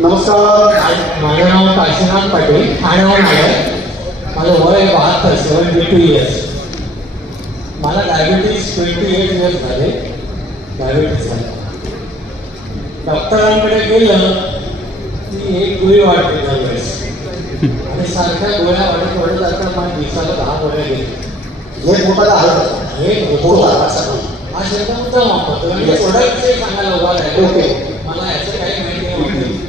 नमस्कार, माझं नाव काशीनाथ पाटील, ठाण्याहून आलं आहे. माझं वय 72 इयर्स. मला डायबिटीज 28 इयर्स झाले. डायबिटीज झालं. डॉक्टरांकडे गेलं की एक गोळी वाढते दरवेळेस आणि सारख्या गोळ्या वाढत जातात. मला दिवसाला 10 गोळ्या घेतल्या. हे मोठा आहे हे मोठा हा शब्द मुद्दाम वापरतो आणि प्रोडक्टचे सांगायला उभा आहे. ओके. मला याचं काही माहिती नव्हतं.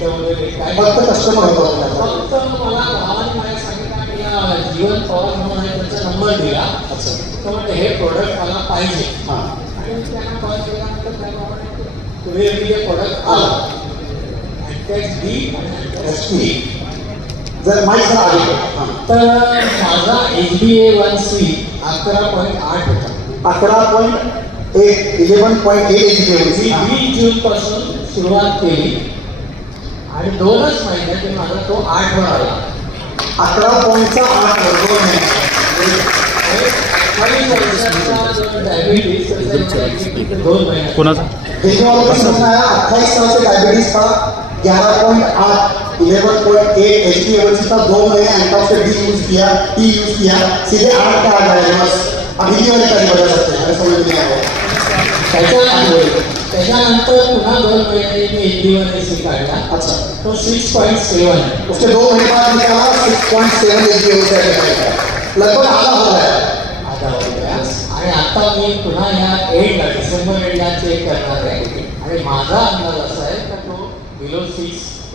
वगैरे काय फक्त कस्टमर होतो आपल्याला. फक्त मला भावाने माझ्या सांगितलं की जीवन पवार म्हणून आहे, त्यांचा नंबर दिला. अच्छा. तर म्हणजे हे प्रोडक्ट मला पाहिजे. हां. आणि त्यांना कॉल केल्यानंतर त्या भावाने पुढे हे प्रोडक्ट आला. अँटॅक्स डी आणि एस पी जर माहीत झालं आधी हां तर माझा HbA1c 11.8 होता. 11.8 मी 20 जूनपासून सुरुवात केली आणि 2च महिन्यात माझा तो 8 वर आला. 11.8 डायबिटीज 2 महिन्यात. कोणाचा? 28 साल से डायबिटीज था, 11.8 11.8 HbA1c था. 2 महीने एंटॉक्सिड डी यूज किया, सीधे 8 का आ गया. बस अब हिंदी वाले का बता सकते हैं, समझ में नहीं आया. त्याच्यानंतर पुन्हा 2 महिने मी HbA1c काढला. अच्छा. तो 6.7 आहे. उसके 2 महीने बाद निकाला 6.7 HbA1c. लगभग आधा हो गया. आता हो गया. आणि आता मी पुन्हा या 8ला डिसेंबर 8ला चेक करणार आहे आणि माझा अंदाज असा आहे की तो बिलो 6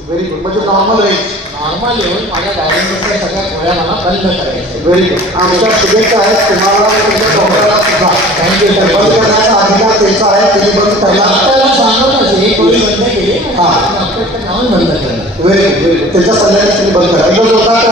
व्हेरी गुड. म्हणजे नॉर्मल रेंज. नॉर्मल येऊन माझ्या डायबिटीसच्या सगळ्या गोळ्या मला बंद करायच्या. Very good. आमच्या शुभेच्छा आहेत तुम्हाला आणि तुमच्या डॉक्टरला सुद्धा. थँक्यू. बंद करण्याचा अधिकार त्यांचा आहे. तुम्ही बंद करा. आपल्याला सांगूनच एक गोळी बंद केली. हां. डॉक्टरकडे जाऊन बंद केलं. Very good. त्यांच्या सल्ल्याने तुम्ही बंद करा.